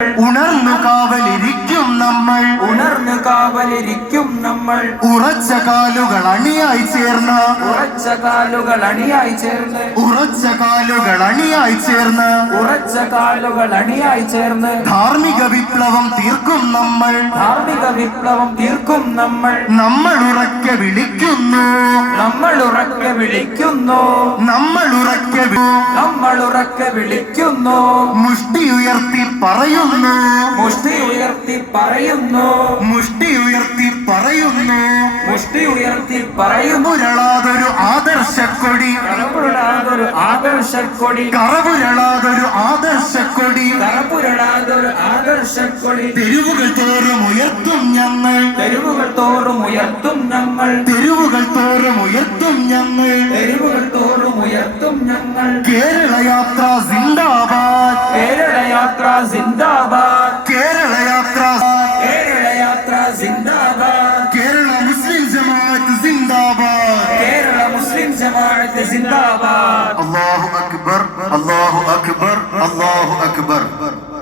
ഉണർന്നു കാവലിരിക്കും നമ്മൾ, ഉണർന്നു കാവലിരിക്കും നമ്മൾ. ഉറച്ച കാലുകൾ അണിയായി ചേർന്ന്, ഉറച്ച കാലുകൾ അണിയായി ചേർന്ന്, ഉറച്ച കാലുകൾ അണിയായി ചേർന്ന്, ഉറച്ച കാലുകൾ അണിയായി ചേർന്ന് ധാർമ്മിക വിപ്ലവം തീർക്കും നമ്മൾ, ധാർമ്മിക വിപ്ലവം തീർക്കും നമ്മൾ. നമ്മൾ ഉറക്കെ വിളിക്കുന്നു, നമ്മൾ ഉറക്കെ വിളിക്കുന്നു, നമ്മൾ ഉറക്കെ നമ്മൾ ഉറക്കെ വിളിക്കുന്നു. മുഷ്ടി ഉയർത്തി പറയുന്നു, മുഷ്ടി ഉയർത്തി പറയുന്നു, മുഷ്ടി ഉയർത്തി പറയുന്നു, മുഷ്ടി ഉയർത്തി പറയുന്നു. കറപുരളാതൊരു ആദർശക്കൊടി, കറപുരളാതൊരു ആദർശക്കൊടി, കറപുരളാതൊരു ആദർശക്കൊടി കറപുരളാതൊരു ആദർശക്കൊടി. തെരുവുകൾ തോറും ഉയർത്തും ഞങ്ങൾ, തെരുവുകൾ തോറും ഉയർത്തും ഞങ്ങൾ, തെരുവുകൾ തോറും ഉയർത്തും ഞങ്ങൾ. തെരുവുകൾ തോറും ഉയർത്തും ഞങ്ങൾ. കേരള യാത്ര സിന്ദാബാദ്, കേരള യാത്ര സിന്ദാബാദ്, കേരള യാത്ര, കേരള യാത്ര സിന്ദാബാദ്, കേരള മുസ്ലിം ജമാഅത്ത് സിന്ദാബാദ്, കേരള മുസ്ലിം ജമാഅത്ത് സിന്ദാബാദ്. അല്ലാഹു അക്ബർ, അല്ലാഹു അക്ബർ, അല്ലാഹു അക്ബർ.